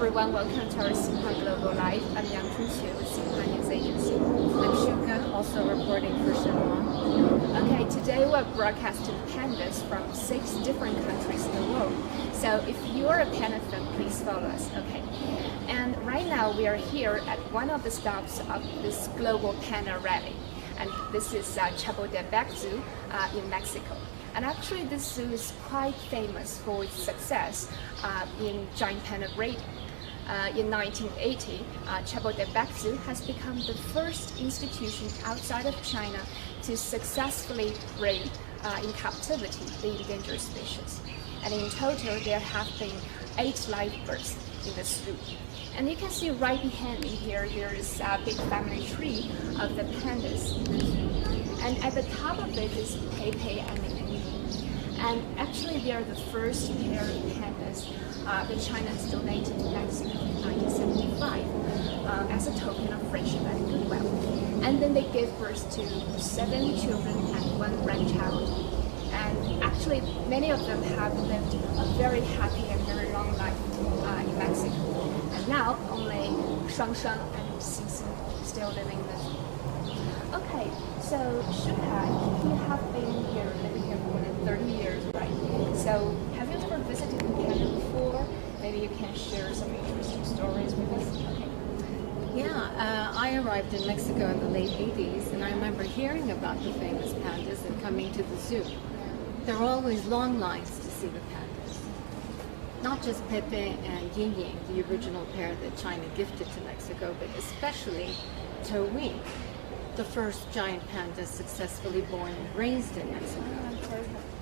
everyone, welcome to our Xinhua Global Live. I'm Yang Chunxue with Xinhua News Agency. I'm Shuka, also reporting for Xinhua. Okay, today we're broadcasting pandas from 6 different countries in the world. So if you're a panda fan, please follow us, okay? And right now we are here at one of the stops of this global panda rally. And this is Chapultepec Zoo in Mexico. And actually this zoo is quite famous for its success in giant panda breeding. In 1980, Chapultepec Zoo has become the first institution outside of China to successfully breed in captivity the endangered species. And in total, there have been 8 live births in the zoo. And you can see right behind me here, there is a big family tree of the pandas in the zoo. And at the top of it is Pepe and Mimi. And actually, they are the first pair of pandas that China has donated to Mexico in 1975 as a token of friendship and goodwill. And then they gave birth to 7 children and 1 grandchild. And actually, many of them have lived a very happy and very long life in Mexico. And now, only Shang Shang and Xixin still living in the zoo. Okay, so Shuka, you have been here, living here for more than 30 years, right? So have you ever visited Canada before? Maybe you can share some interesting stories with us. Okay. Yeah, I arrived in Mexico in the late 80s, and I remember hearing about the famous pandas and coming to the zoo. There were always long lines to see the pandas. Not just Pepe and Ying Ying, the original pair that China gifted to Mexico, but especially Towi, the first giant panda successfully born and raised in Mexico.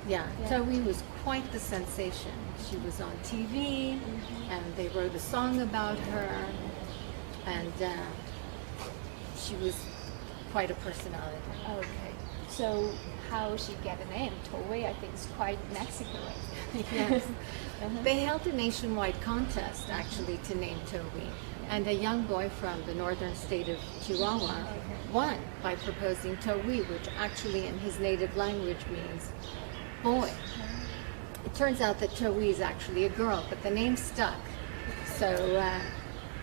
Yeah, Towi was quite the sensation. She was on TV, and they wrote a song about her, and she was quite a personality. Okay. So how she get the name? Towi, I think, is quite Mexican. Yes. They held a nationwide contest, actually, to name Towi. And a young boy from the northern state of Chihuahua won by proposing Towi, which actually in his native language means boy. It turns out that Towi is actually a girl, but the name stuck. So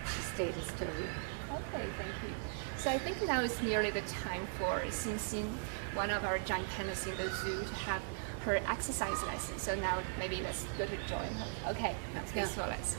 she stayed as Towi. Okay, thank you. So I think now it's nearly the time for Xinxin, one of our giant pandas in the zoo, to have her exercise lesson. So now maybe let's go to join her. Okay, please follow us.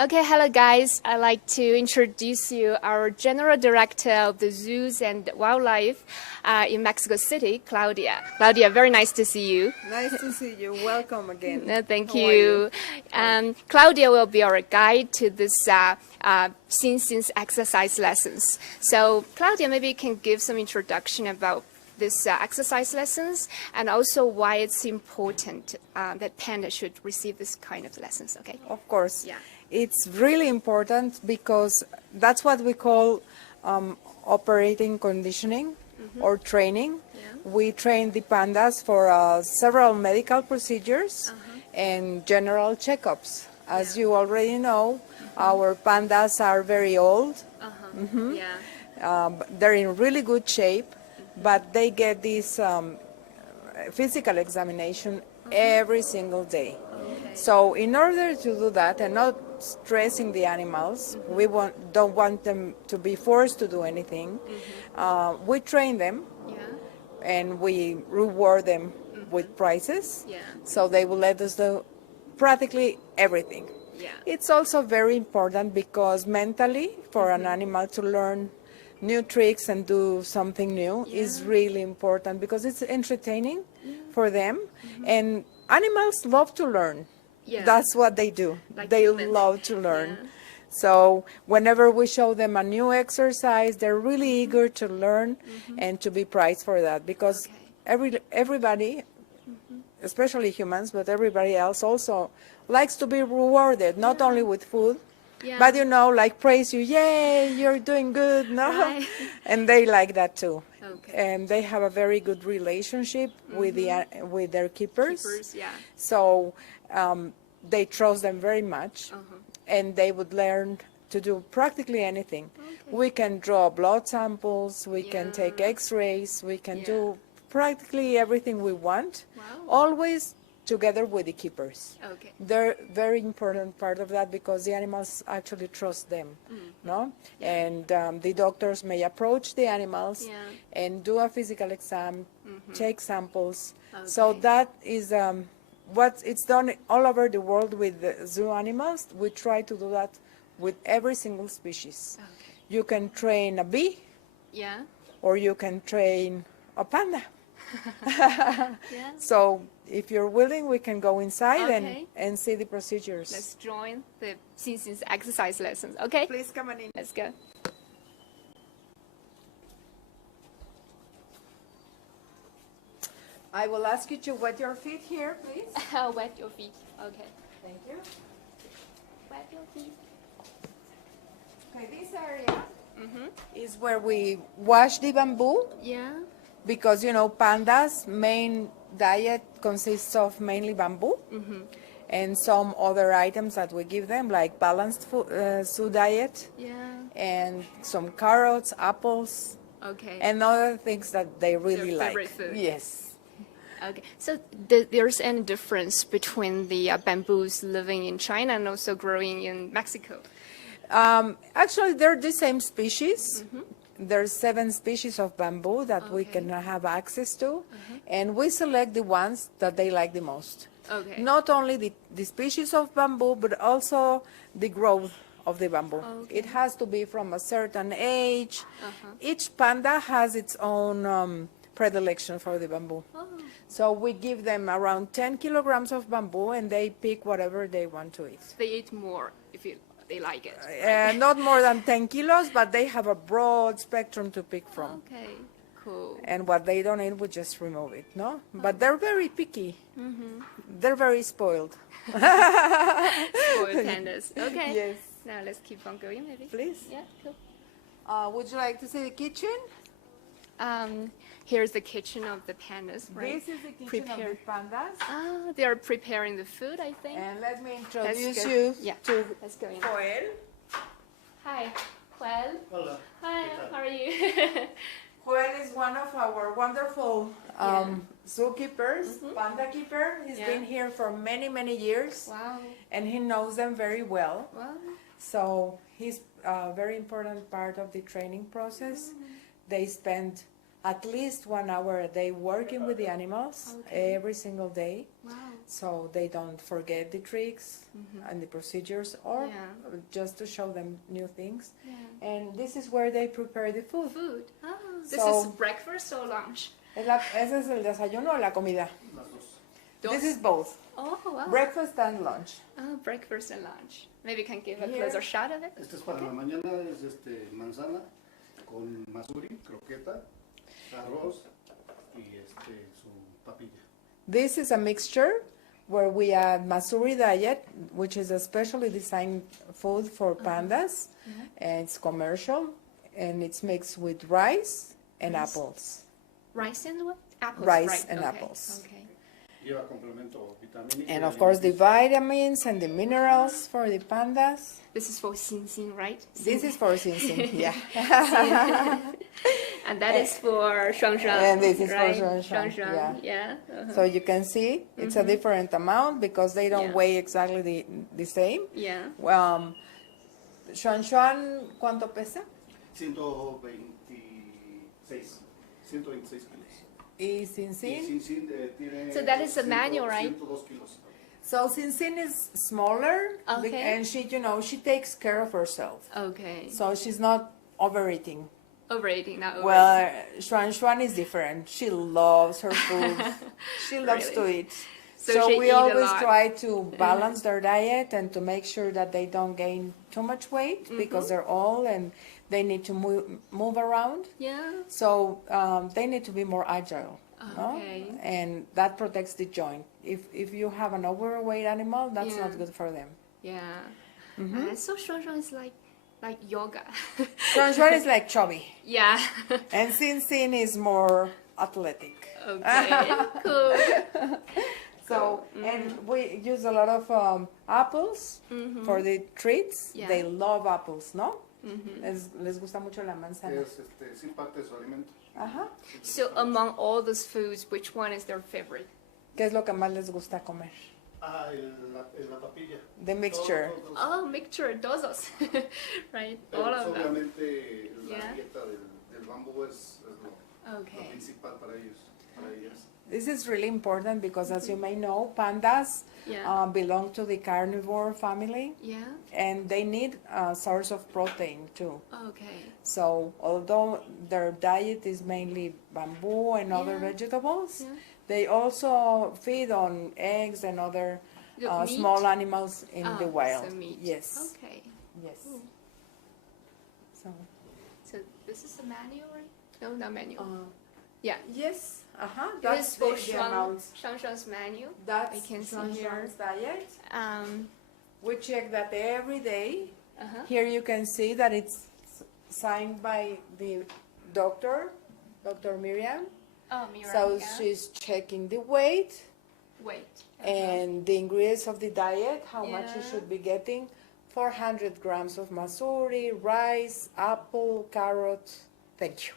Okay, hello guys. I'd like to introduce you our General Director of the Zoos and Wildlife in Mexico City, Claudia. Claudia, very nice to see you. Nice to see you. Welcome again. No, thank How are you. Claudia will be our guide to this Sin's exercise lessons. So, Claudia, maybe you can give some introduction about this exercise lessons and also why it's important that Panda should receive this kind of lessons. Okay. Of course. Yeah. It's really important because that's what we call operating conditioning or training. Yeah. We train the pandas for several medical procedures and general checkups. As you already know, our pandas are very old. Yeah. They're in really good shape, but they get this physical examination every single day. Okay. So in order to do that and not stressing the animals, we don't want them to be forced to do anything. We train them Yeah. and we reward them with prizes. Yeah. So they will let us do practically everything. Yeah. It's also very important because mentally for an animal to learn new tricks and do something new is really important because it's entertaining for them, and animals love to learn. Yeah. That's what they do. Like they humans. love to learn. Yeah. So whenever we show them a new exercise, they're really eager to learn and to be prized for that because everybody, especially humans, but everybody else also likes to be rewarded, not only with food, Yeah. but like praise you, yay, you're doing good, no? Right. And they like that too. Okay. And they have a very good relationship with their keepers. Keepers, yeah. So they trust them very much, and they would learn to do practically anything. We can draw blood samples, we can take x-rays, we can do practically everything we want, always together with the keepers. Okay. They're very important part of that because the animals actually trust them, no? And the doctors may approach the animals and do a physical exam, take samples. So that is what it's done all over the world with the zoo animals. We try to do that with every single species. Okay. You can train a bee, Yeah. or you can train a panda. Yeah. So if you're willing, we can go inside Okay. and see the procedures. Let's join the Sin's exercise lessons. Okay. Please come on in. Let's go. I will ask you to wet your feet here, please. Wet your feet. Okay. Thank you. Wet your feet. Okay, this area is where we wash the bamboo Yeah. because, pandas' main diet consists of mainly bamboo and some other items that we give them, like balanced food, zoo diet, Yeah. and some carrots, apples, Okay. and other things that they really Their like. favorite food. Yes. Okay. So there's any difference between the bamboos living in China and also growing in Mexico? Actually, they're the same species. There's 7 species of bamboo that we Okay. can have access to, and we select the ones that they like the most. Okay. Not only the species of bamboo, but also the growth of the bamboo. Okay. It has to be from a certain age. Each panda has its own predilection for the bamboo. Oh. So we give them around 10 kilograms of bamboo, and they pick whatever they want to eat. They eat more if they like it. Not more than 10 kilos, but they have a broad spectrum to pick from. Okay. Cool. And what they don't eat, we just remove it, no? But they're very picky. They're very spoiled. Spoiled pandas. Okay. Yes. Now let's keep on going, maybe. Please. Yeah. Cool. Would you like to see the kitchen? Here's the kitchen of the pandas, right? This is the kitchen of the pandas. Ah, they are preparing the food, I think. And let me Let's introduce go. you Yeah. to Let's go in. Joel. Hi, Joel. Hello. Hi, how are you? Joel is one of our wonderful zookeepers, panda keeper. He's been here for many, many years, Wow. and he knows them very well. Wow. So he's a very important part of the training process. They spend at least 1 hour a day working with the animals every single day. Wow. So they don't forget the tricks and the procedures, or just to show them new things. Yeah. And this is where they prepare the food. Food. Oh, this So- is breakfast or lunch? Ese es el desayuno o la comida. This is both, Oh, wow. breakfast and lunch. Oh, breakfast and lunch. Maybe you can give a Here. closer shot of it. Este es para la mañana, es manzana con masuri, croqueta, arroz y su papilla. This is a mixture where we add Masuri diet, which is a specially designed food for pandas, and it's commercial, and it's mixed with rice and apples. Rice and what? Apples. Rice right. and okay. apples. Okay. Lleva complemento vitamínico. And y of course the alimentício. vitamins and the minerals for the pandas. This is for Xin, right? This is for Sinsin, yeah. And that is for Shuang Shuang. And this is for right? Shuang Shuang, Shuang, yeah. Uh-huh. So you can see it's a different amount because they don't Yeah. weigh exactly the same. Yeah. Xuan Xuan, ¿cuánto pesa? 126. 126 kilos. Y Y Sinsin? tiene. So that is a manual, right? 102 kilos. So Sinsin is smaller, Okay. and she takes care of herself. Okay. So she's not overeating. Overeating, not overeating. Well, Xuan Xuan is different. She loves her food. She loves to Really? eat. So So she we eat a always lot. try to balance their diet and to make sure that they don't gain too much weight Mm-hmm. because they're old and they need to move around. Yeah. So they need to be more agile. No? Okay. And that protects the joint. If you have an overweight animal, that's Yeah. not good for them. Yeah. Mm-hmm. So Shuang Shuang is like yoga. Xuan Xuan is like chubby, Yeah. and Sin Sin is more athletic. Okay. Cool. So, and we use a lot of apples for the treats. Yeah. They love apples, ¿no? Les gusta mucho la manzana. Es sí parte de su alimento. Ajá. So among all those foods, which one is their favorite? ¿Qué es lo que más les gusta comer? La papilla. The mixture. Oh, mixture, dozos. Right, Pero all of them. obviamente la Yeah. dieta del bambú es lo Okay. principal para ellos, para ellas. This is really important because, as you may know, pandas Yeah. belong to the carnivore family, Yeah. and they need a source of protein too. Okay. So, although their diet is mainly bamboo and other Yeah. vegetables, Yeah. they also feed on eggs and other The meat? small animals in the Ah, wild. So meat. Yes, Okay. yes. Cool. So this is the manual, right? No, not manual. Yeah. Yes, This that's is for the amount. Shuang Shuang's manual. That's I can see Xuan here. Xuan's diet. Um. We check that every day. Uh-huh. Here you can see that it's signed by the doctor, Dr. Miriam. Oh, Mira. So yeah. she's checking the weight Wait. and the ingredients of the diet, how much you Yeah. should be getting. 400 grams of masuri, rice, apple, carrot. Thank you.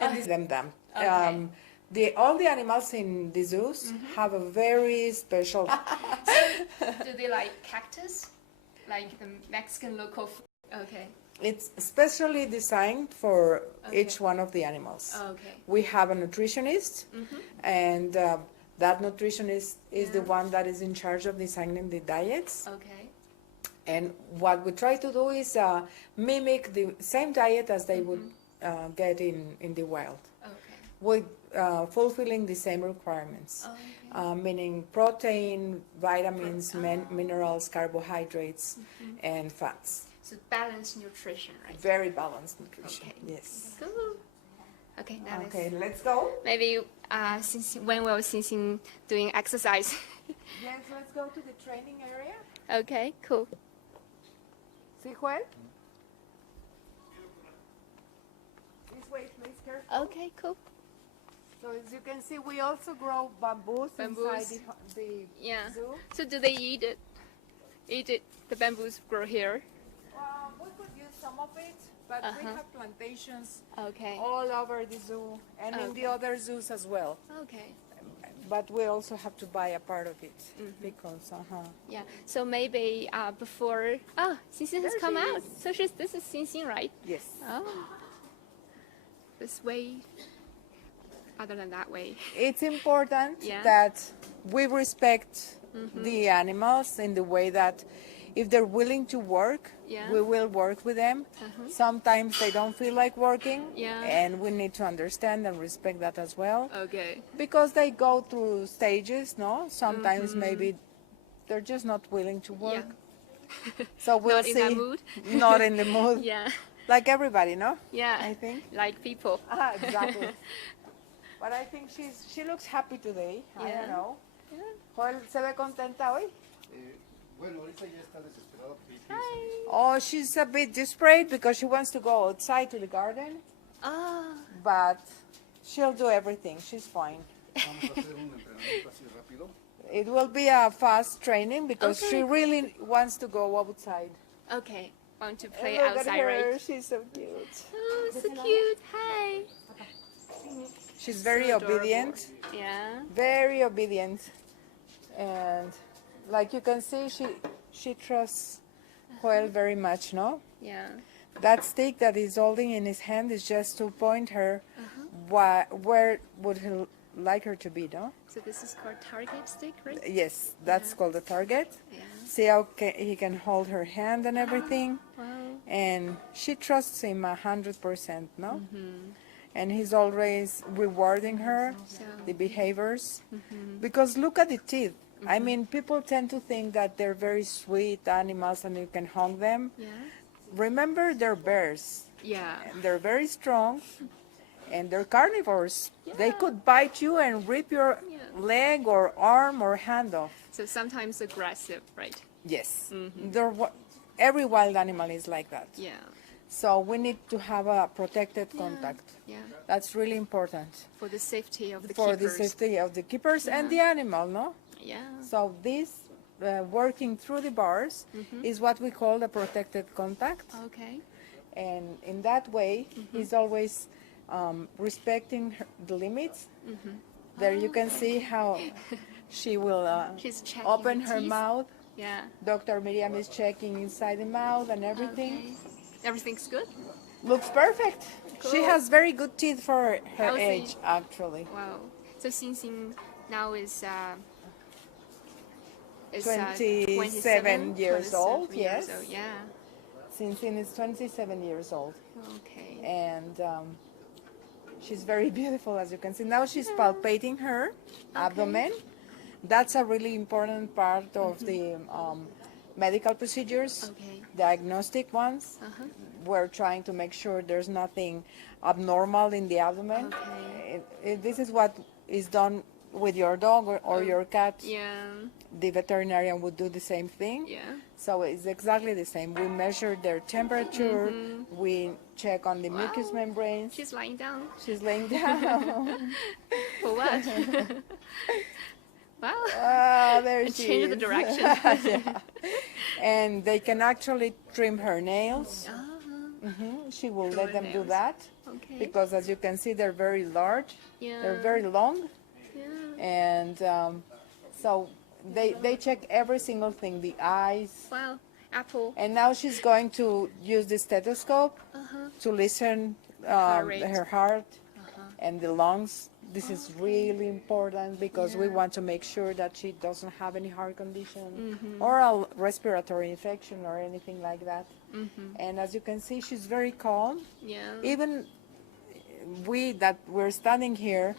And this them. Okay. All the animals in the zoos have a very special. Do they like cactus? Like the Mexican local food? Okay. It's specially designed for Okay. each one of the animals. Okay. We have a nutritionist, and that nutritionist is the Yeah. one that is in charge of designing the diets. Okay. And what we try to do is mimic the same diet as they would get in the wild, Okay. with fulfilling the same requirements, Okay. meaning protein, vitamins, minerals, carbohydrates, and fats. So balanced nutrition, right? Very balanced nutrition. Okay. Yes. Cool. Okay, now Okay, let's let's go. maybe since when we were doing exercise. Yes, let's go to the training area. Okay, cool. See, Juan? This way, please, careful. Okay, cool. So as you can see, we also grow bamboos Bamboos. inside the Yeah. zoo. So do they eat it? Eat it? The bamboos grow here. We could use some of it, but we Uh-huh. have plantations Okay. all over the zoo and in the Okay. other zoos as well. Okay. But we also have to buy a part of it because, Yeah. So maybe before. Oh, Xinxin has There come she out. is. So this is Xinxin, right? yes. Oh. this way, other than that way? It's important Yeah. that we respect the animals in the way that if they're willing to work, Yeah. we will work with them. Sometimes they don't feel like working, Yeah. and we need to understand and respect that as well. Okay. Because they go through stages, no? Sometimes maybe they're just not willing to work. Yeah. So we'll Not see. in that mood? Not in the mood. Yeah. Like everybody, no? Yeah. I think. Like people. Exactly. But I think she looks happy today. I Yeah. don't know. Joel, ¿se ve contenta hoy? Bueno, ahorita ya está desesperada porque Hi. Oh, she's a bit desperate because she wants to go outside to the garden, Ah. but she'll do everything. She's fine. vamos a hacer un entrenamiento así rápido. It will be a fast training because Okay. she really wants to go outside. Okay. Want to play Look outside, at her. right? She's so cute. Oh, so cute. Hi. She's very So adorable. obedient. Yeah. Very obedient, and like you can see, she trusts Joel very much. No, Yeah. that stick that he's holding in his hand is just to point her where would he like her to be. No, So this is called target stick, right? yes, that's called the target. Yeah. See how he can hold her hand and everything, Wow. and she trusts him 100%. No, and he's always rewarding her So. the behaviors because look at the teeth. I mean, people tend to think that they're very sweet animals and you can hug them. Yeah. Remember, they're bears. Yeah. And they're very strong and they're carnivores. They could bite you and rip your Yeah. leg or arm or hand off. So sometimes aggressive, right? Yes. Every wild animal is like that. Yeah. So we need to have a protected contact. Yeah. That's really important For the safety of the for keepers. the safety of the keepers and the animal, no? Yeah. So this working through the bars is what we call the protected contact, Okay. and in that way he's always respecting the limits. There you can see how she will She's checking open the her teeth. mouth. Yeah. Dr. Miriam is checking inside the mouth and everything. Okay. Everything's good? Looks perfect. She Cool. has very good teeth for her Healthy. age, actually. Wow. So Xing now is 27 years old, 27 years yes. old, yeah. Sinsin is 27 years old. Okay. And she's very beautiful, as you can see. Now she's palpating her abdomen. That's a really important part of the medical procedures, Okay. diagnostic ones. Uh-huh. We're trying to make sure there's nothing abnormal in the abdomen. Okay. This is what is done with your dog or your cat. Yeah. The veterinarian would do the same thing. Yeah. So it's exactly the same. We measure their temperature, we check on the mucous Wow. membranes. She's lying down. She's laying down. For what? Wow. Ah, there And she change the is. direction. Yeah. And they can actually trim her nails. Uh-huh. She will Trim let her them do nails. that Okay. because, as you can see, they're very large. Yeah. They're very long, Yeah. and so they check every single thing, the eyes. Wow. Apple. And now she's going to use the stethoscope Uh-huh. to listen Heart rate. her heart Uh-huh. and the lungs. This is really important because we want to make sure that she doesn't have any heart condition or a respiratory infection or anything like that. And as you can see, she's very calm. Yeah. Even we that we're standing here,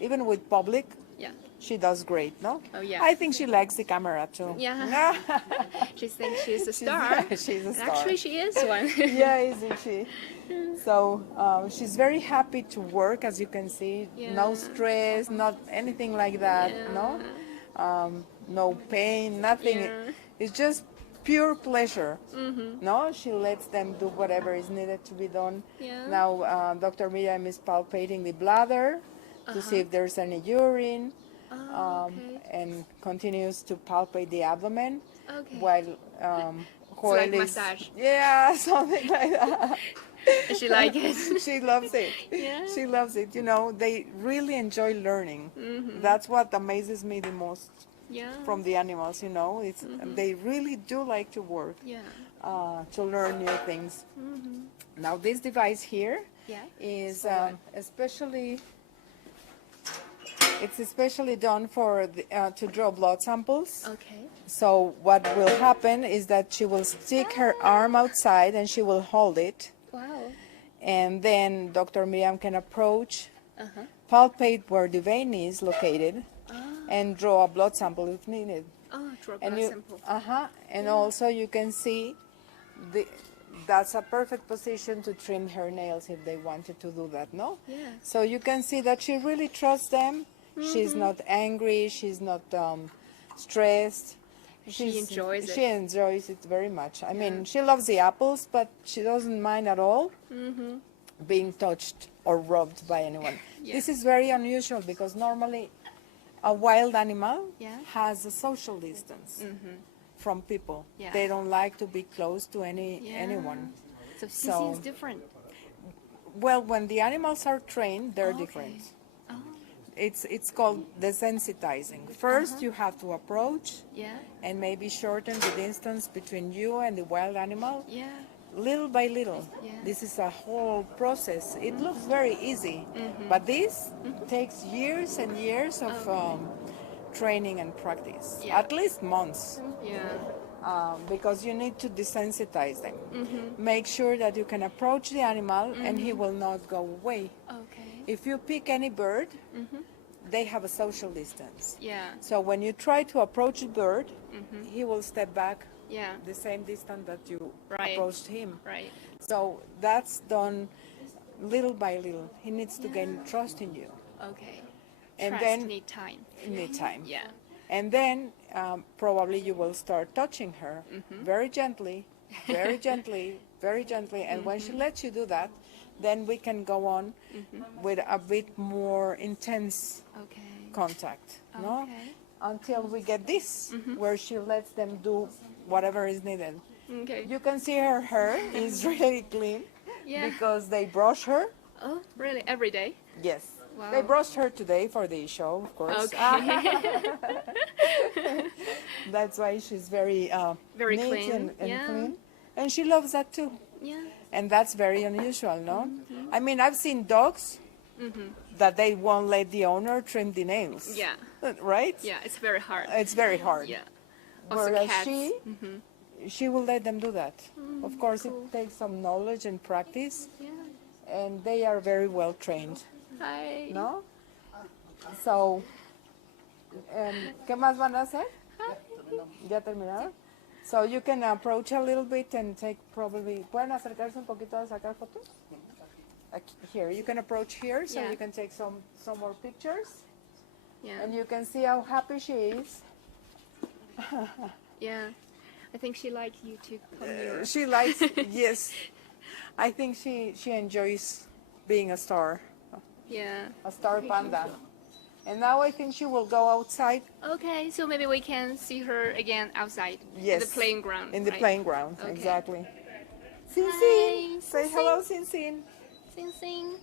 even with public, Yeah. she does great, no? Oh, yeah. I think she likes the camera too. Yeah. She thinks she's a star. She's a And star. actually, she is one. Yeah, isn't she? So she's very happy to work, as you can see. No Yeah. stress, not anything like that. No, no pain, nothing. Yeah. It's just pure pleasure. No, she lets them do whatever is needed to be done. Yeah. Now, Dr. Miriam is palpating the bladder to see if there's any urine, Oh, okay. and continues to palpate the abdomen Okay. while Joel like is massage. yeah, something like that. Does she like it? She loves it. Yeah. She loves it. You know, they really enjoy learning. That's what amazes me the most Yeah. from the animals. You know, it's they really do like to work Yeah. to learn new things. Now this device here Yeah. is For what? it's especially done for to draw blood samples. Okay. So what will happen is that she will stick her arm outside and she will hold it, Wow. and then Dr. Miriam can approach, Uh-huh. palpate where the vein is located, and draw a blood sample if needed. Oh, draw And blood you, sample. and also you can see that's a perfect position to trim her nails if they wanted to do that, no? Yeah. So you can see that she really trusts them. She's not angry. She's not stressed. She enjoys it. She enjoys it very much. I mean, she loves the apples, but she doesn't mind at all being touched or rubbed by anyone. Yeah. This is very unusual because normally a wild animal Yeah. has a social distance from people. Yeah. They don't like to be close to anyone. So Sissy's So- different. Well, when the animals are trained, they're Okay. different. Oh, It's called desensitizing. First, you have to approach yeah. and maybe shorten the distance between you and the wild animal, Yeah. little by little. Yeah. This is a whole process. It looks very easy, but this takes years and years of training and practice, Yeah. at least months. Yeah. Because you need to desensitize them. Make sure that you can approach the animal and he will not go away. Okay. If you pick any bird, they have a social distance. Yeah. So when you try to approach the bird, he will step back Yeah. the same distance that you Right. approached him. Right. So that's done little by little. He needs to gain trust in you. Okay. And Trust then- need time. In the time. Yeah. And then probably you will start touching her very gently, very gently, very gently. And when she lets you do that, then we can go on with a bit more intense Okay. contact, no? Okay. Until we get this, where she lets them do whatever is needed. Okay. You can see her hair is really clean Yeah. because they brush her. Oh, really? Every day? Yes. Wow. They brushed her today for the show, of course. Okay. That's why she's very, Very neat clean, and yeah. clean. And she loves that too. Yeah. And that's very unusual, no? I mean, I've seen dogs that they won't let the owner trim the nails. Yeah. Right? Yeah. It's very hard. It's very hard. Yeah. Also Whereas cats. she will let them do that. Of course, cool. it takes some knowledge and practice, Yeah. and they are very well trained, Hi. ¿no? So, ¿qué más van a hacer? ¿Ya terminaron? So you can approach a little bit and take probably, ¿pueden acercarse un poquito a sacar fotos? Aquí, here, you can approach here so Yeah. you can take some more pictures, Yeah. and you can see how happy she is. Yeah. I think she likes you to come here. She likes, yes. I think she enjoys being a star Yeah. panda. And now I think she will go outside. Okay, so maybe we can see her again outside. Yes. In the playing ground. In the right? playing ground, Okay. exactly. Sin Hi, Sin, say Sin hello, Sin Sin. Sing sing.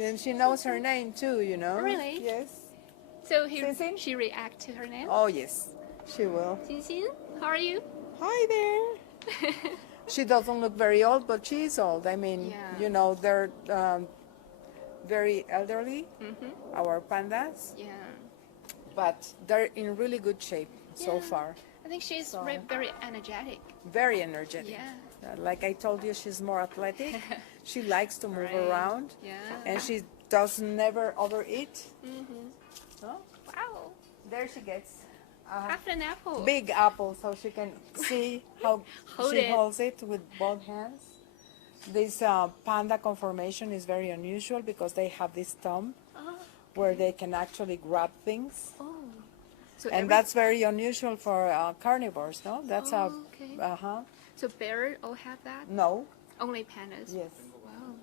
And she knows her name too, you know. Really? Yes. So here Sing Sing? she react to her name. Oh yes, she will. Sing sing, how are you? Hi there. She doesn't look very old, but she is old. I mean, Yeah. you know, they're very elderly, our pandas, Yeah. but they're in really good shape so Yeah. far. I think she's So- very energetic. Very energetic. Yeah. Like I told you, she's more athletic. She likes to move Right. around, Yeah. and she does never overeat. No? Wow. There she gets a Half an apple. big apple, so she can see how Hold she it. holds it with both hands. This panda conformation is very unusual because they have this thumb Oh. where they can actually grab things, Oh. So and that's very unusual for carnivores. No, that's okay. a So bears all have that? no. Only pandas. Yes, Wow.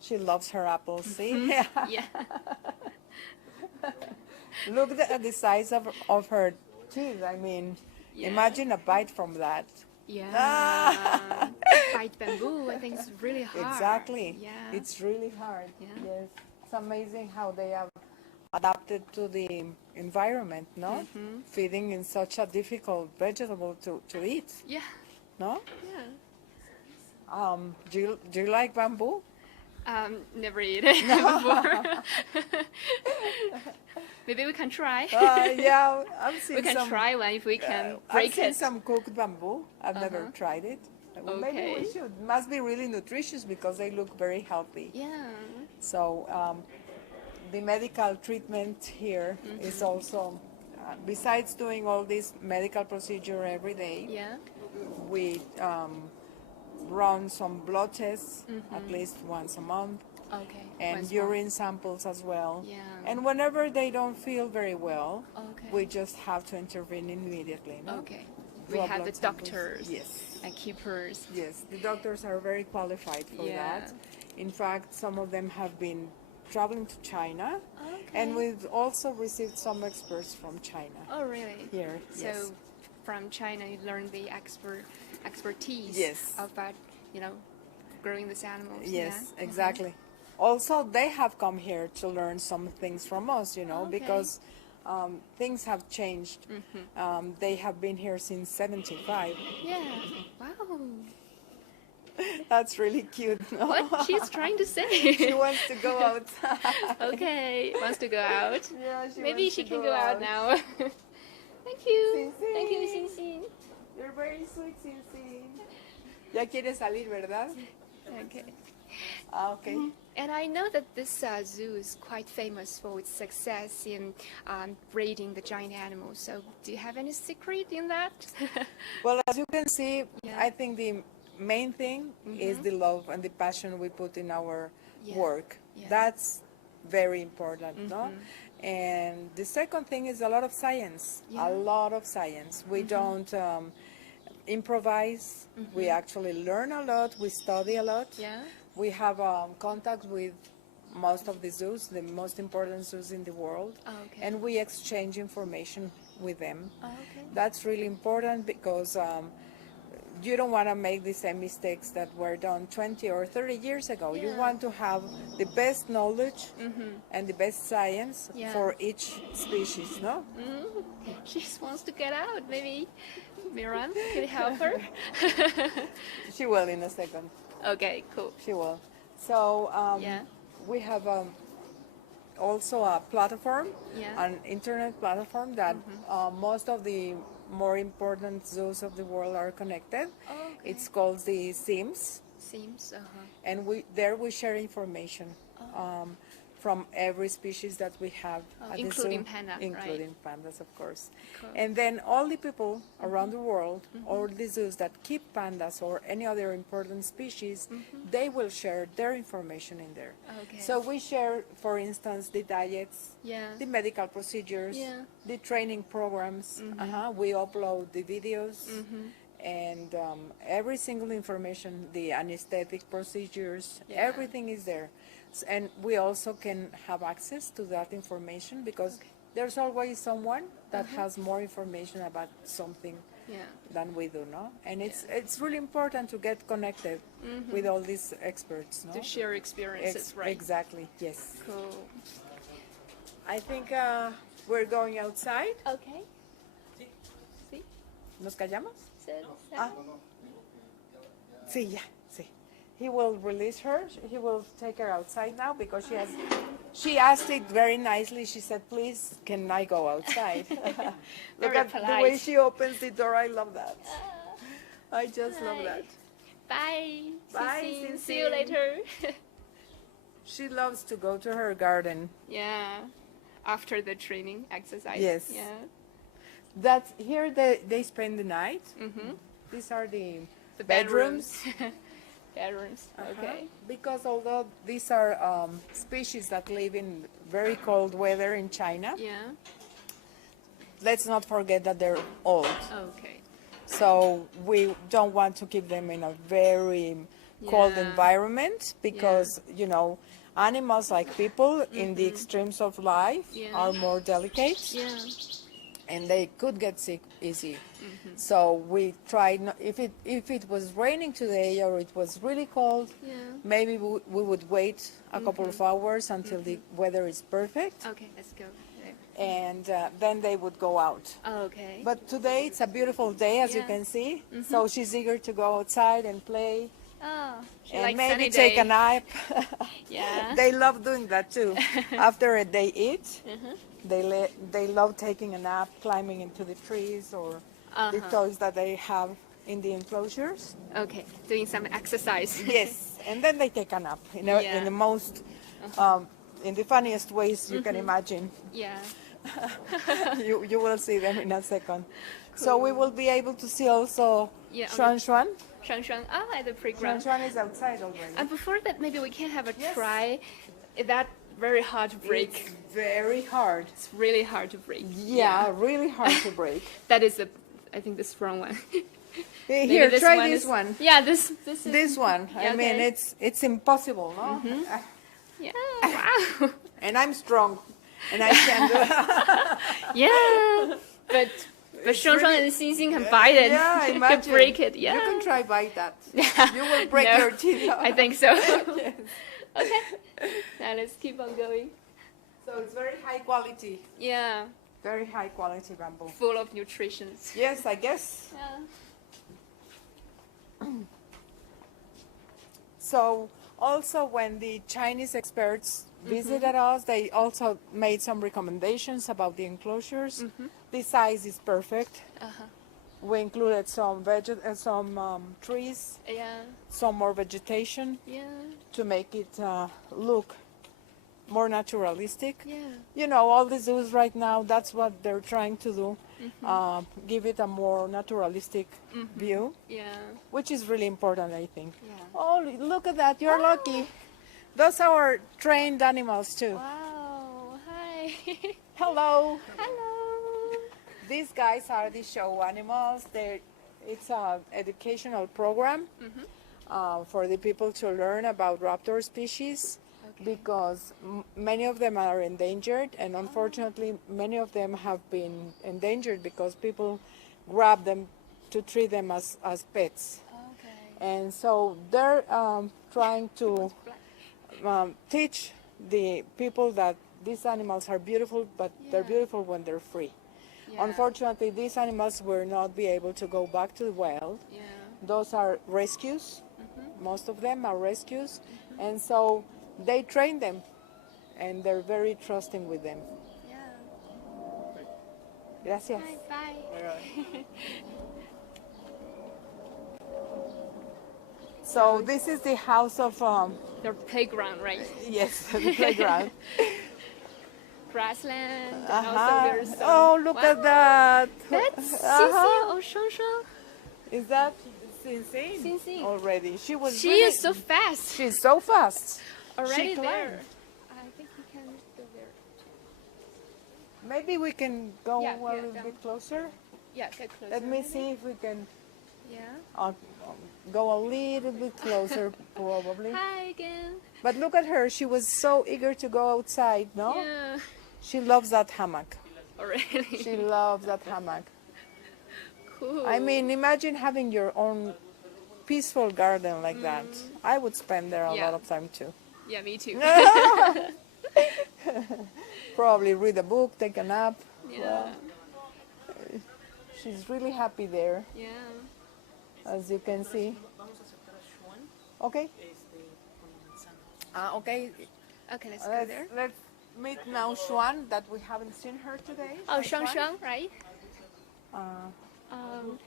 she loves her apples. See, Yeah. look at the size of her teeth. I mean, Yeah. imagine a bite from that. Yeah. Bite bamboo, I think it's really hard. Exactly. Yeah. It's really hard. Yeah. Yes. It's amazing how they have adapted to the environment, no? Feeding in such a difficult vegetable to eat, Yeah. no? Yeah. Do you like bamboo? Never eat it before. Maybe we can try. Yeah, I've seen We can some. try one if we can I've break seen it. some cooked bamboo. I've never tried it. Well, maybe we Okay. should. Must be really nutritious because they look very healthy. Yeah. So the medical treatment here is also, besides doing all this medical procedure every day, Yeah. we run some blood tests at least once a month, Okay. and Once more. urine samples as well. Yeah. And whenever they don't feel very well, Okay. we just have to intervene immediately. No? Okay. We Draw have the blood samples. doctors Yes. and keepers. Yes, the doctors are very qualified for Yeah. that. In fact, some of them have been traveling to China, Okay. and we've also received some experts from China Oh, really? here. So Yes. from China, you learn the expertise Yes. about, growing these animals. Yes, yeah? exactly. Also, they have come here to learn some things from us, Okay. because things have changed. They have been here since 75. Yeah. Wow. That's really cute. No? What she's trying to She say. wants to go outside. Okay. Wants to go out. Yeah, Maybe wants she to can go go out now. Thank you. Sin, Thank you, sin. Sin Sin. You're very sweet, Cincy. Ya quieres salir, ¿verdad? Okay. Okay. And I know that this zoo is quite famous for its success in breeding the giant animals. So, do you have any secret in that? Well, as you can see, Yeah. I think the main thing is the love and the passion we put in our Yeah. work. Yeah. That's very important, no? And the second thing is a lot of science. Yeah. A lot of science. We don't improvise. We actually learn a lot. We study a lot. Yeah. We have contact with most of the zoos, the most important zoos in the world, Okay. and we exchange information with them. Okay. That's really important because you don't want to make the same mistakes that were done 20 or 30 years ago. You Yeah. want to have the best knowledge and the best science Yeah. for each species, no? She just wants to get out. Maybe Miran, can you help her? She will in a second. Okay, cool. She will. So Yeah. we have also a platform, Yeah. an internet platform that most of the more important zoos of the world are connected. Okay. It's called the SIMS, Seems. and we share information from every species that we have Oh, at the including zoo, panda, right? including pandas, of course. Cool. And then all the people around the world, all the zoos that keep pandas or any other important species, they will share their information in there. Okay. So we share, for instance, the diets, Yeah. the medical procedures, Yeah. the training programs. We upload the videos and every single information, the anesthetic procedures, Yeah. everything is there. And we also can have access to that information because there's always someone that has more information about something Yeah. than we do, no? And it's really important to get connected with all these experts, no? To share experiences, right? Exactly, yes. Cool. I think we're going outside. Okay. Sí. ¿Nos callamos? So, Ah. Sí, ya, sí. He will release her. He will take her outside now because she asked it very nicely. She said, please, can I go outside? Look Very at the way polite. she opens the door. I love that. I just love that. Bye. Bye, See you Sin. later. She loves to go to her garden. Yeah. After the training exercise. Yes. Yeah. That's here they spend the night. These are the bedrooms. Bedrooms. Okay. Because although these are species that live in very cold weather in China, Yeah. let's not forget that they're old. Okay. So we don't want to keep them in a very cold Yeah. environment because, animals like people in the extremes of life Yeah. are more delicate Yeah. and they could get sick easy. So we tried, if it was raining today or it was really cold, Yeah. maybe we would wait a couple of hours until the weather is perfect, Okay, let's go there. and then they would go out. Okay. But today it's a beautiful day, as you Yeah. can see. So she's eager to go outside and play Oh, she and likes maybe sunny take day. a nap. Yeah. They love doing that too. After they eat, Uh-huh. they love taking a nap, climbing into the trees or the Uh-huh. toys that they have in the enclosures. Okay, doing some exercise. Yes, and then they take a nap. You know, Yeah. in the most, in the funniest ways you can imagine. Yeah. You will see them in a second. So we will be able to see also Yeah, Xuan Xuan. Shang Shang. Oh, at the Xuan playground. Xuan is outside already. And before that, maybe we can have a Yes. try. Is that very hard to break? It's very hard. It's really hard to break. Yeah, really hard to break. That is the, I think the strong one. Maybe Here, this try one this is- one. Yeah, this is. This one. Yeah, I mean, okay. it's impossible, no? Yeah. Wow. And I'm strong, and I can do it. Yeah. But Shang Shang and Xing Xing can bite it. Yeah, Can imagine. break it. Yeah. You can try bite that. You will break No, your teeth. I think so. Yes. Okay. Now let's keep on going. So it's very high quality, Yeah. very high quality bamboo. Full of nutrition. Yes, I guess. Yeah. So also when the Chinese experts visited us, they also made some recommendations about the enclosures. The size is perfect. Uh-huh. We included some trees, Yeah. some more vegetation Yeah. to make it look more naturalistic. Yeah. You know, all the zoos right now, that's what they're trying to do, give it a more naturalistic view, Yeah. which is really important, I think. Yeah. Oh, look at that, you're lucky. Those are our trained animals too. Wow. Hi. Hello. Hello. These guys are the show animals. It's an educational program for the people to learn about raptor species. Because many of them are endangered, and unfortunately many of them have been endangered because people grab them to treat them as pets. Okay. And so they're trying to teach the people that these animals are beautiful, but they're beautiful when they're free. Yeah. Unfortunately, these animals will not be able to go back to the wild. Yeah. Those are rescues. Most of them are rescues. And so they train them, and they're very trusting with them. Yeah. Gracias. Bye. Bye. So this is the house of, Their playground, right? yes, the playground. Grassland. And Uh-huh. also there's some, Oh, look at that. That's Xing Uh-huh. Xing or Shang Shang. Is that Xing Xing Xing. already? She was She really, is so fast. she's so fast. Already she there. climbed. I think we can go there. Maybe we can go Yeah, a yeah, little down. bit closer. Yeah, get closer. Let me see if we can Yeah. go a little bit closer, probably. Hi again. But look at her. She was so eager to go outside, no? Yeah. She loves that hammock. Already. She loves that hammock. Cool. I mean, imagine having your own peaceful garden like that. I would spend there a Yeah. lot of time too. Yeah, me too. Probably read a book, take a nap. Yeah. She's really happy there, Yeah. as you can see. Okay. Okay. Okay, let's go there. Let's meet now Xuan, that we haven't seen her today. Oh, Shang Shang, right?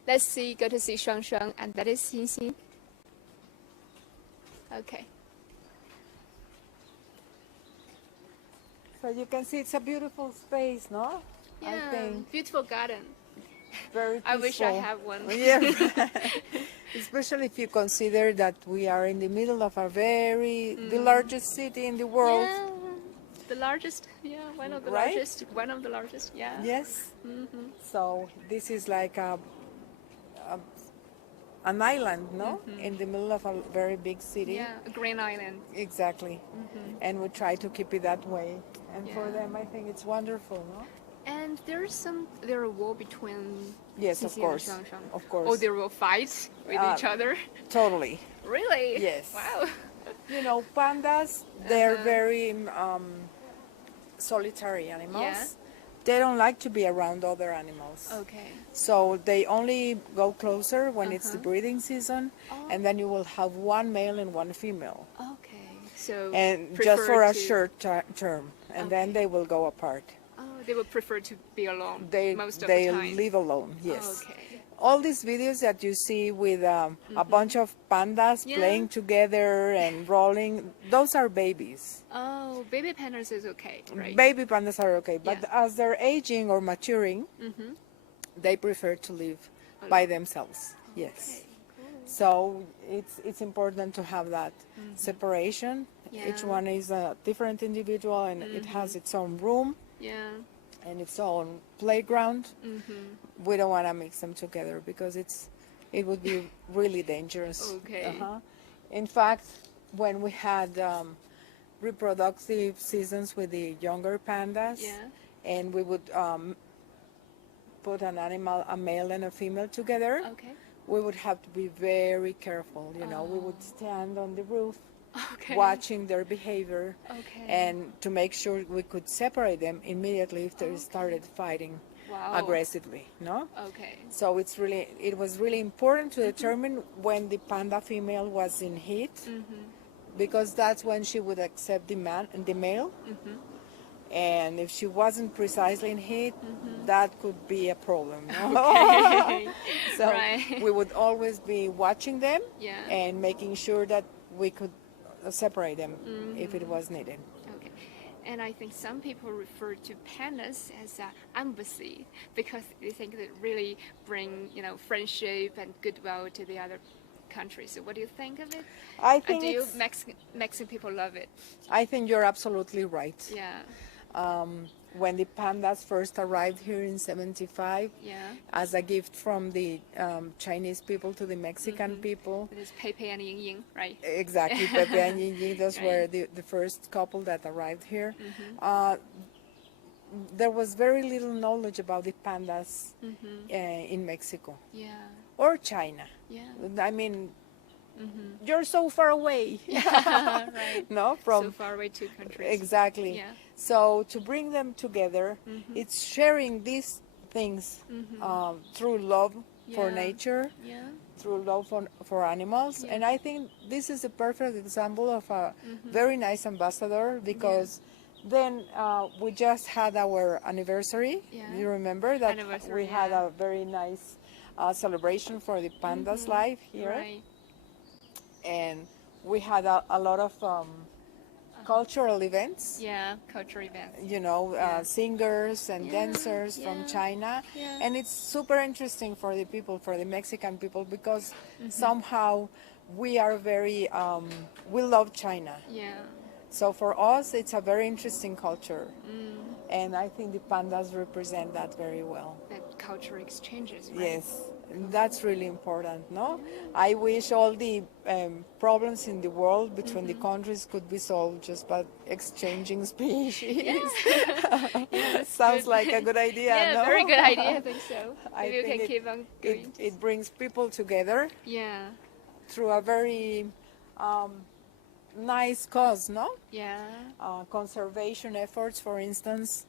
Let's see. Go to see Shang Shang, and that is Xing Xing. Okay. So you can see it's a beautiful space, no? Yeah. I think Beautiful garden. very peaceful. I wish I had one. Yeah. Especially if you consider that we are in the middle of a the largest city in the world. Yeah. The largest. Yeah, one of the Right? largest. One of the largest. Yeah. Yes. So this is like an island, no? In the middle of a very big city. Yeah, a green island. Exactly. And we try to keep it that way. And for Yeah. them, I think it's wonderful, no? And there's a war between Yes, Xing of Xing course. and Shang Shang. Of course. Oh, there will fight with each other. Totally. Really? Yes. Wow. You know, pandas, they're very solitary animals. they don't like to be around other animals. Okay. So they only go closer when it's the breeding season, and then you will have one male and one female. Okay. So And prefer just for a to- short term, and then they will go apart. Oh, they would prefer to be alone They most of they the time. live alone. Yes. Okay. All these videos that you see with a bunch of pandas Yeah. playing together and rolling, those are babies. Oh, baby pandas is okay, right? Baby pandas are okay, but Yeah. as they're aging or maturing, they prefer to live by themselves. Yes. Okay, cool. So it's important to have that separation. Yeah. Each one is a different individual, and it has its own room Yeah. and its own playground. We don't want to mix them together because it would be really dangerous. Okay. In fact, when we had reproductive seasons with the younger pandas, Yeah. and we would put an animal, a male and a female together, Okay. we would have to be very careful. You know, we would stand on the roof Okay. watching their behavior, Okay. and to make sure we could separate them immediately if they started fighting Wow. aggressively. No. Okay. So it was really important to determine when the panda female was in heat, because that's when she would accept the male. And if she wasn't precisely in heat, that could be a problem. No? Okay. So Right. we would always be watching them Yeah. and making sure that we could separate them if it was needed. Okay. And I think some people refer to pandas as an embassy because they think that really bring, friendship and goodwill to the other countries. So what do you think of it? I think Do you it's- Mexican people love it? I think you're absolutely right. Yeah. When the pandas first arrived here in '75, Yeah. as a gift from the Chinese people to the Mexican people. It is Pepe and Ying Ying, right? Exactly, Pepe and Ying Ying, those were Right. the first couple that arrived here. There was very little knowledge about the pandas in Mexico Yeah. or China. Yeah. I mean, you're so far away. Right. No, So from far away, two countries. exactly. Yeah. So to bring them together, it's sharing these things through love for Yeah. nature, Yeah. through love for animals. Yeah. And I think this is a perfect example of a very nice ambassador, because then we just had our anniversary. Yeah. You remember that Anniversary, we had yeah. a very nice celebration for the pandas life here. Right. And we had a lot of cultural events. Yeah. Cultural events. You know, singers and dancers from yeah, China. yeah. And it's super interesting for the people, for the Mexican people, because somehow we are very, we love China. Yeah. So for us, it's a very interesting culture. And I think the pandas represent that very well. That cultural exchanges, right? Yes, that's really important, no? I wish all the problems in the world between the countries could be solved just by exchanging species. Sounds good. like a good idea, Yeah, no? very good idea. I think so. I Maybe we think can keep on going. it brings people together Yeah. through a very nice cause, no? Yeah. Conservation efforts, for instance.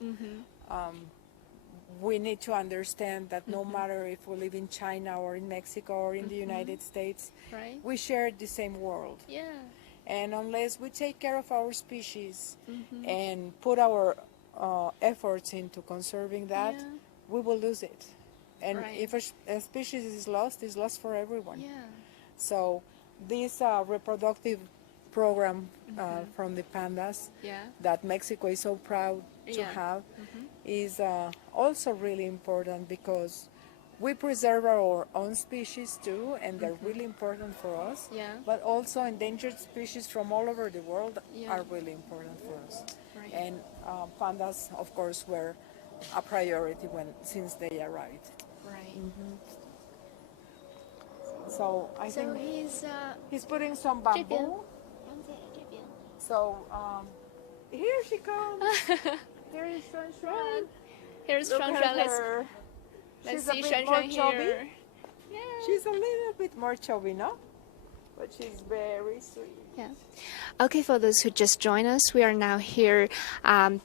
We need to understand that no matter if we live in China or in Mexico or in the United States, Right. we share the same world. Yeah. And unless we take care of our species and put our efforts into conserving that, Yeah. we will lose it. And Right. if a species is lost, it's lost for everyone. Yeah. So this reproductive program from the pandas Yeah. that Mexico is so proud to Yeah. have is also really important, because we preserve our own species too, and they're really important for us. Yeah. But also endangered species from all over the world Yeah. are really important for us. Right. And pandas, of course, were a priority since they arrived. Right. So I So think he's he's putting some 这边 bamboo. So here she comes. Here is Shunshuan. Here's Look Shuang at Shuang. her. Let's She's a see bit Shuang more Shuang chubby. here. Yeah. She's a little bit more chubby, no? but she's very sweet. Yeah. Okay, for those who just joined us, we are now here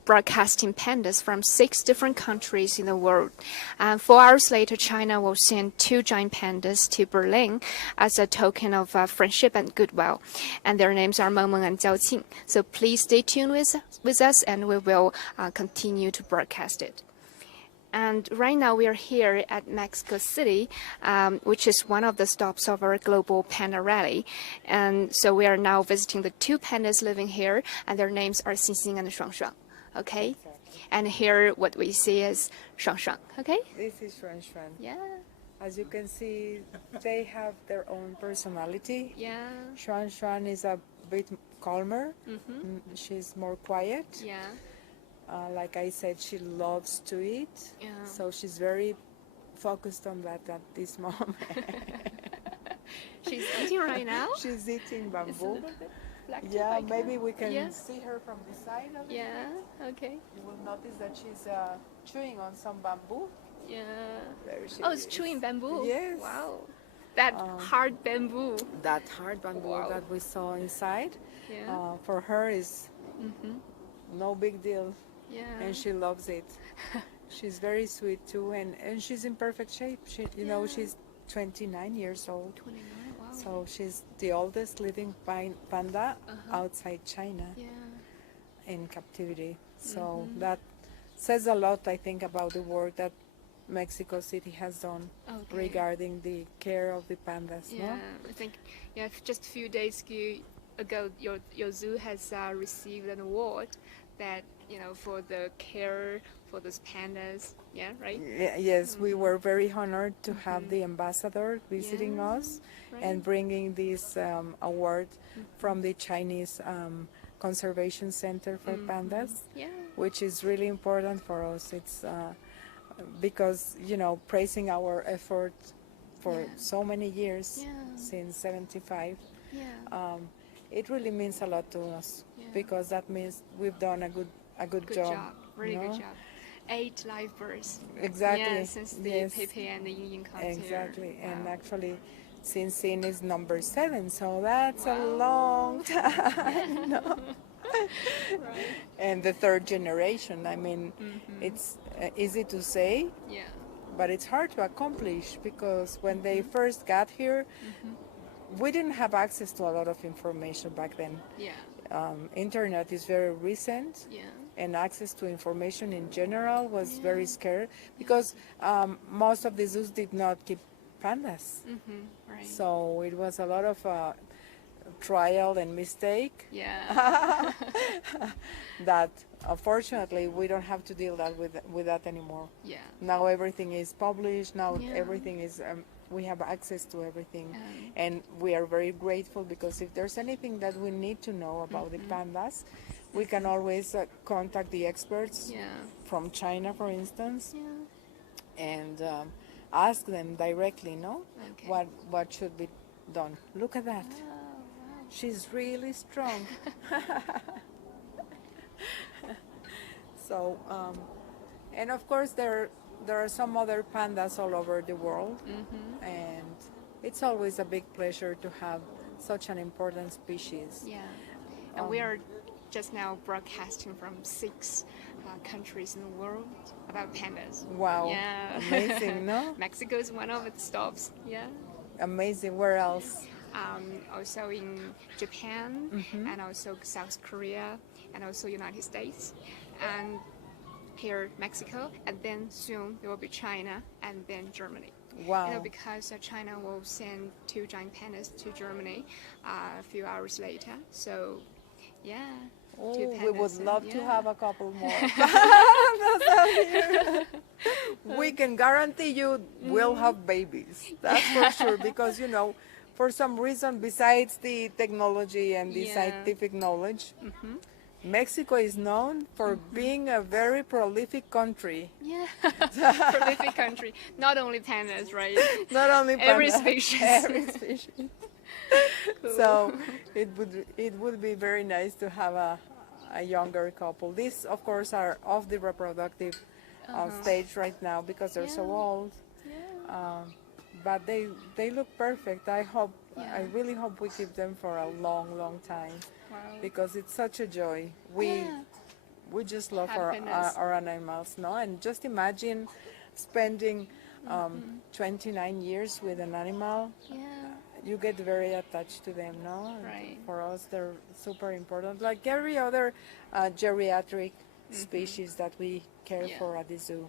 broadcasting pandas from 6 different countries in the world. 4 hours later, China will send 2 giant pandas to Berlin as a token of friendship and goodwill. And their names are Meng Meng and Jiao Qing. So please stay tuned with us, and we will continue to broadcast it. And right now we are here at Mexico City, which is one of the stops of our global panda rally. And so we are now visiting the 2 pandas living here, and their names are Xing Xing and Shuang Shuang. Okay? Exactly. And here what we see is Shuang Shuang. Okay? This is Xuan Xuan. Yeah. As you can see, they have their own personality. Yeah. Xuan Xuan is a bit calmer. She's more quiet. Yeah. Like I said, she loves to eat. Yeah. So she's very focused on that at this moment. She's eating right now? She's eating It's a bamboo. little bit reflective, Yeah, I guess. maybe we can Yeah. see her from the side of it. Yeah. Okay. You will notice that she's chewing on some bamboo. Yeah. There she Oh, it's is. chewing bamboo. Yes. Wow. That hard bamboo. That hard bamboo Wow. that we saw inside, Yeah. for her is no big deal, Yeah. and she loves it. She's very sweet too, and she's in perfect shape. She, you know, she's 29 years old, 29. Wow. so she's the oldest living panda outside China Yeah. in captivity. So that says a lot, I think, about the work that Mexico City has done Okay. regarding the care of the pandas. Yeah, No? I think just a few days ago, your zoo has received an award that for the care for those pandas. Yeah, right. Yes, we were very honored to have the ambassador visiting Yeah, us right. and bringing this award from the Chinese Conservation Center for Pandas, Yeah. which is really important for us. It's because, praising our effort for Yeah. so many years, Yeah. since 75, Yeah. it really means a lot to us, Yeah. because that means we've done a good Good job. job. Really no? good job. 8 live births. Exactly. Yeah, since the Yes. Pepe and the Yin Yin comes Exactly, here. and Wow. actually, Sin is number 7, so that's a Wow. long time. No? Right. And the 3rd generation. I mean, it's easy to say, Yeah. but it's hard to accomplish, because when they first got here, we didn't have access to a lot of information back then. Yeah. Internet is very recent. Yeah. And access to information in general was very scarce, because most of the zoos did not keep pandas. Right. So it was a lot of trial and mistake Yeah. that unfortunately we don't have to deal with that anymore. Yeah. Now everything is published, now Yeah. everything is, we have access to everything. Um, And we are very grateful, because if there's anything that we need to know about the pandas, we can always contact the experts Yeah. from China, for instance, Yeah. and ask them directly, no? Okay. What should be done. Look at that. Oh, wow. She's really strong. So, and of course there are some other pandas all over the world, and it's always a big pleasure to have such an important species. Yeah. And we are just now broadcasting from 6 countries in the world about pandas. Wow. Yeah. Amazing, no? Mexico is one of its stops. Yeah. Amazing. Where else? Also in Japan, and also South Korea, and also United States, and here Mexico, and then soon there will be China, and then Germany. Wow. Because China will send 2 giant pandas to Germany a few hours later. So, yeah. Oh, 2 we would pandas, love to yeah. have a couple more. We can guarantee you we'll have babies. That's for sure, because for some reason besides the technology and the Yeah. scientific knowledge, Mexico is known for being a very prolific country. Yeah. Prolific country. Not only pandas, right? Not only Every panda, species. every species. So it would be very nice to have a younger couple. These, of course, are off the reproductive stage right now, because they're so Yeah. old. Yeah. but they look perfect. I Yeah. really hope we keep them for a long time Wow. because it's such a joy. Yeah. We just love Happiness. our animals, no? And just imagine spending 29 years with an animal. Yeah. You get very attached to them, no? And Right. for us, they're super important. Like every other geriatric species that we care Yeah. for at the zoo.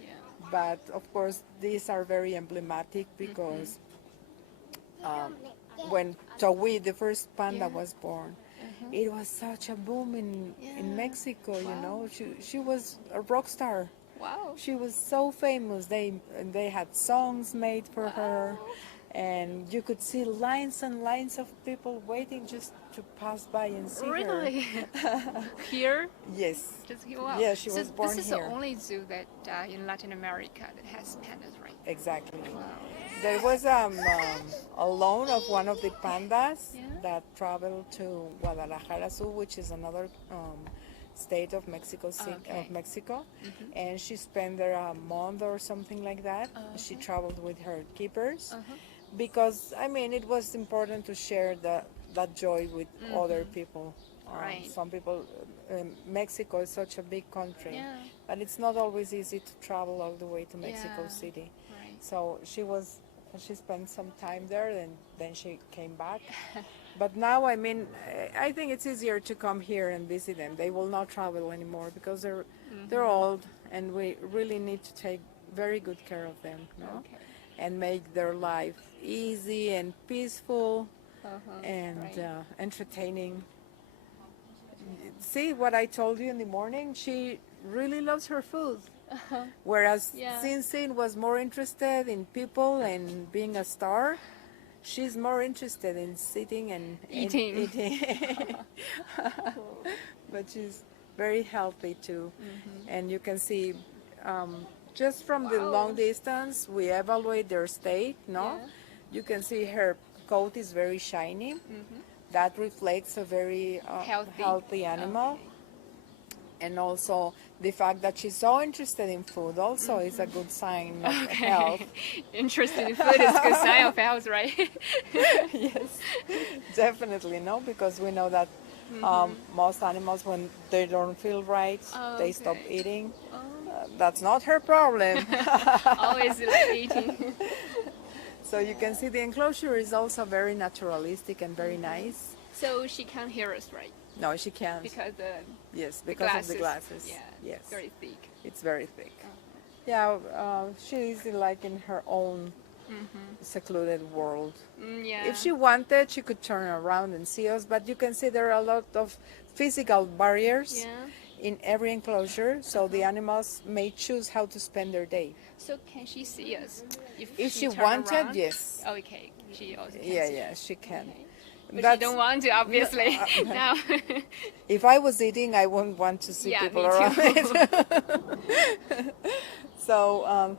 Yeah. But of course, these are very emblematic because when Tawi, the first panda, Yeah. was born, it was such a boom in Yeah. Mexico. You Wow. know, she was a rock star. Wow. She was so famous. They had songs made for her, and you could see lines and lines of people waiting just to pass by and see Really? her. Here? Yes. Just here? Wow. Yeah, she So was born this is here. the only zoo that in Latin America that has pandas, right? Exactly. Wow. There was a loan of one of the pandas Yeah. that traveled to Guadalajara Zoo, which is another state of Mexico City, Okay. of Mexico, and she spent there a month or something like that. She traveled with her keepers because I mean it was important to share that joy with other people. Right. Some people, Mexico is such a big country, Yeah. but it's not always easy to travel all the way to Mexico Yeah. City. Right. So she spent some time there and then she came back. But now, I mean, I think it's easier to come here and visit them. They will not travel anymore because they're old and we really need to take very good care of them, no? Okay. And make their life easy and peaceful and Right. entertaining. See what I told you in the morning? She really loves her food. Whereas Yeah. Sin was more interested in people and being a star, she's more interested in sitting and Eating. eating. But she's very healthy too. And you can see just from the long distance, we evaluate their state, no? Yeah. You can see her coat is very shiny. That reflects a very healthy animal. Okay. And also the fact that she's so interested in food also is a good sign of health. Interesting food is good sign of health, right? Yes, definitely, no, because we know that most animals, when they don't feel right, they stop Okay. eating. That's not her problem. Always like eating. So you can see the enclosure is also very naturalistic and very nice. So she can't hear us, right? No, she can't. Because the Yes, because of the glasses. Yeah. Yes, Very thick. it's very thick. Yeah, she's like in her own secluded world. Yeah. If she wanted, she could turn around and see us, but you can see there are a lot of physical barriers Yeah. in every enclosure, so the animals may choose how to spend their day. So can she see us? If she turn wanted, around? yes. Okay. She also can Yeah, see. yeah, she can. Okay. But That's- she don't want to, obviously. No. If I was eating, I wouldn't want to see Yeah, people me around too. it. So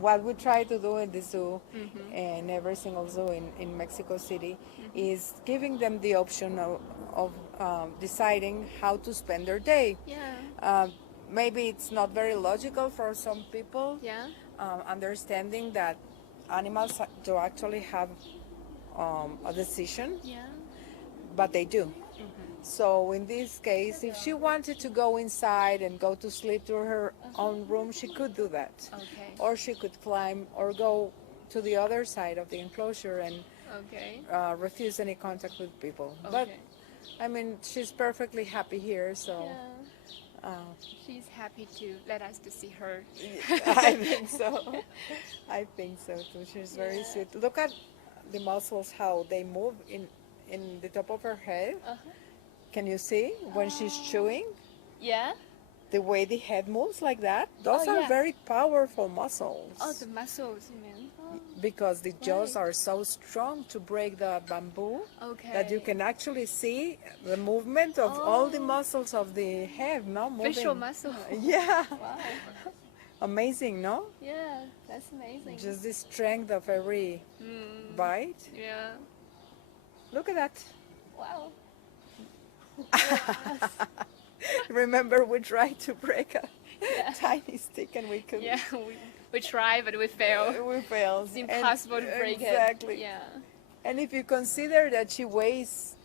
what we try to do in the zoo, and every single zoo in Mexico City, is giving them the option of deciding how to spend their day. Yeah. Maybe it's not very logical for some people, Yeah. understanding that animals do actually have a decision, Yeah. but they do. So in this case, if she wanted to go inside and go to sleep to her own room, she could do that. Okay. Or she could climb or go to the other side of the enclosure and Okay. refuse any contact with people. But Okay. I mean, she's perfectly happy here, so Yeah. She's happy to let us to see her. I think so. I think so too. She's very Yeah. sweet. Look at the muscles, how they move in the top of her head. Can you see when she's chewing? Yeah. The way the head moves like that, those are yeah. very powerful muscles. Oh, the muscles, man. Because the jaws Right. are so strong to break the bamboo Okay. that you can actually see the movement of all the muscles of the head, no? Moving. Visual muscle. Yeah. Wow. Amazing, no? Yeah, that's amazing. Just the strength of every bite. Yeah. Look at that. Wow. Remember, we tried to break a tiny stick break and we could. Yeah, we try, but we fail. We fail. It's impossible to break exactly. it. Yeah. And if you consider that she weighs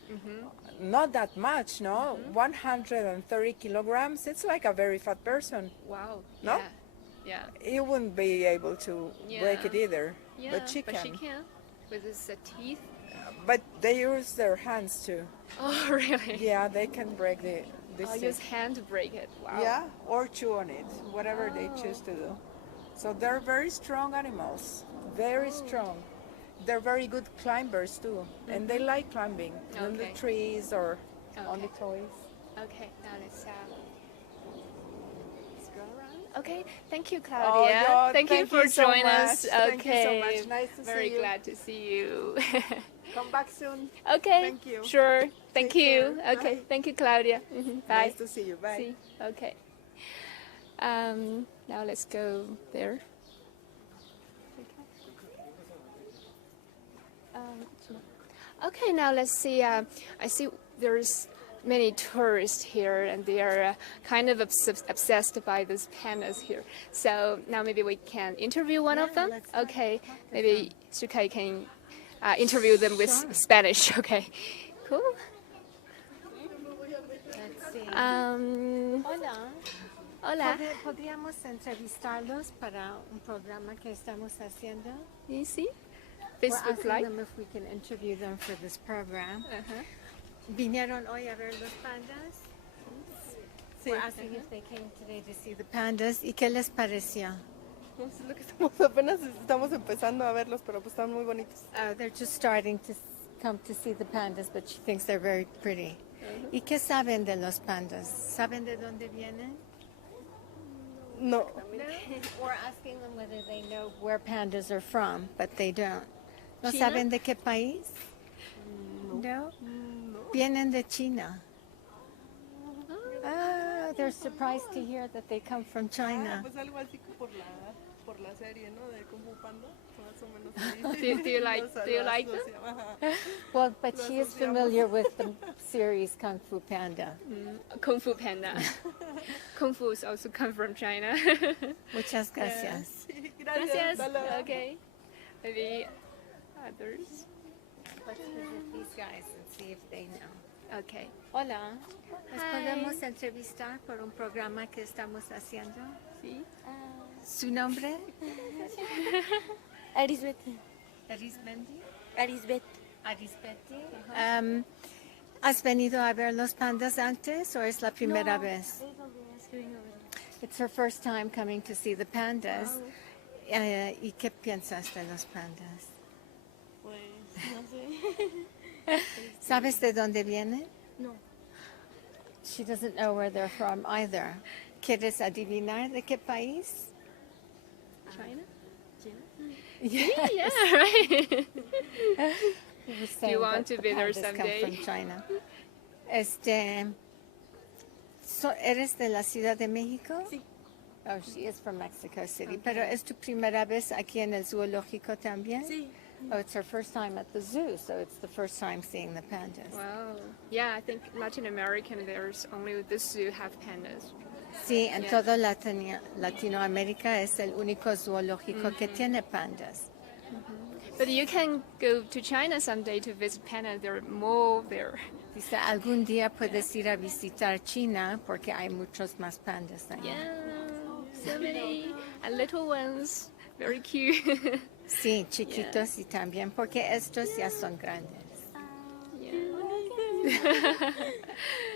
not that much, no, 130 kilograms, it's like a very fat person. Wow. No? Yeah. You wouldn't be able to break it either. Yeah. But she can. But she can. With his teeth. But they use their hands too. Oh, really? Yeah, they can break the Use hand to break it. Wow. Yeah, or chew on it, whatever they choose to do. So they're very strong animals, very strong. They're very good climbers too, and they like climbing on the trees or on the toys. Okay, now let's go around. Okay, thank you, Claudia. Oh, thank you for so joining much. us. Thank you so Okay, much. Nice to very see you. glad to see you. Come back soon. Okay, Thank you. Sure. Thank Take you. care. Okay, Bye. thank you, Claudia. Bye. Nice to see you. Bye. See. Okay. Now let's go there. Okay, now let's see. I see there's many tourists here, and they are kind of obsessed by these pandas here. So now maybe we can interview one of them. let's try Okay, maybe Sukai can interview them with Spanish. Okay, cool. Let's see. Hola. Hola. ¿Podríamos entrevistarlos para un programa que estamos haciendo? You see? We're Facebook asking Live. them if we can interview them for this program. Uh-huh. ¿Vinieron hoy a ver los pandas? Sí. We're asking if they came today to see the pandas. ¿Y qué les pareció? No sé lo que apenas estamos empezando a verlos, pero pues están muy bonitos. They're just starting to come to see the pandas, but she thinks they're very pretty. ¿Y qué saben de los pandas? ¿Saben de dónde vienen? No. No? We're asking them whether they know where pandas are from, but they don't. ¿No ¿China? saben de qué país? No. Vienen de China. Ah, they're surprised to hear that they come from China. Pues algo así por la serie, ¿no? De Kung Fu Panda. Más o menos ahí. Do you like them? Ajá. Well, but she is familiar with the series Kung Fu Panda. Kung Fu Panda. Kung Fu is also come from China. Muchas gracias. Sí, Gracias. Hasta luego. Okay. Maybe others. Let's visit these guys and see if they know. Okay. Hola. ¿Nos Hi. podemos entrevistar por un programa que estamos haciendo? Sí. ¿Su nombre? Arisbet. Arismendi. Arisbet. Arisbeti. ¿Has venido a ver los pandas antes o es la primera vez? It's her first time coming to see the pandas. ¿Y qué piensas de los pandas? Pues no sé. ¿Sabes de dónde vienen? No. She doesn't know where they're from either. ¿Quieres adivinar de qué país? China? Yes. Yeah, right. He was saying you want that to the be there pandas someday? come from China. ¿Eres de la Ciudad de México? Sí. Oh, she is from Mexico City. Pero ¿es tu primera vez aquí en el zoológico también? Sí. Oh, it's her first time at the zoo, so it's the first time seeing the pandas. Wow. Yeah, I think Latin American, there's only this zoo have pandas. Sí, en Yeah. toda Latinoamérica es el único zoológico que tiene pandas. But you can go to China someday to visit pandas. There are more there. Dice, algún día puedes ir a visitar China porque hay muchos más pandas allá. Yeah, so many. And little ones, very cute. Sí, chiquitos y también porque estos ya son grandes. Yeah.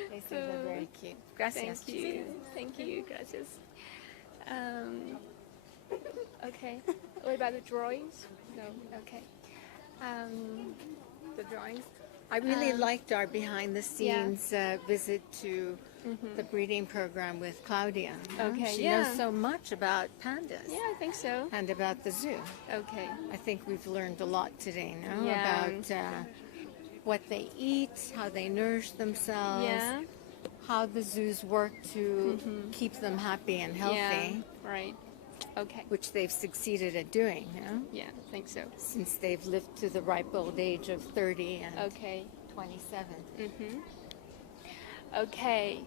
They say they're very cute. Gracias. Thank you. Thank you. Gracias. Okay. What about the drawings? No. Okay. The drawings. I really liked our behind-the-scenes visit to the breeding program with Claudia. Okay, She yeah. knows so much about pandas Yeah, I think so. and about the zoo. Okay. I think we've learned a lot today, no? Yeah. About what they eat, how they nourish themselves, Yeah. how the zoos work to keep them happy and healthy, Yeah. Right. Okay. which they've succeeded at doing, no? Yeah, I think so. Since they've lived to the ripe old age of 30 and Okay. 27. Okay.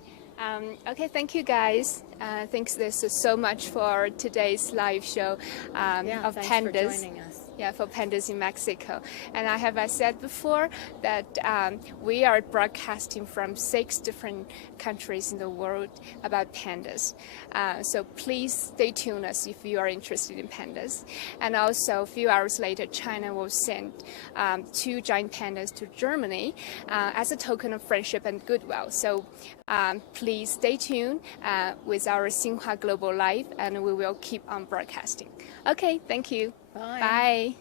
Okay, thank you guys. Thanks this is so much for today's live show of thanks pandas. for joining us. Yeah, for pandas in Mexico. And I have said before that we are broadcasting from 6 different countries in the world about pandas. So please stay tuned us if you are interested in pandas. And also a few hours later, China will send 2 giant pandas to Germany as a token of friendship and goodwill. So please stay tuned with our Xinhua Global Live, and we will keep on broadcasting. Okay, thank you. Bye. Bye.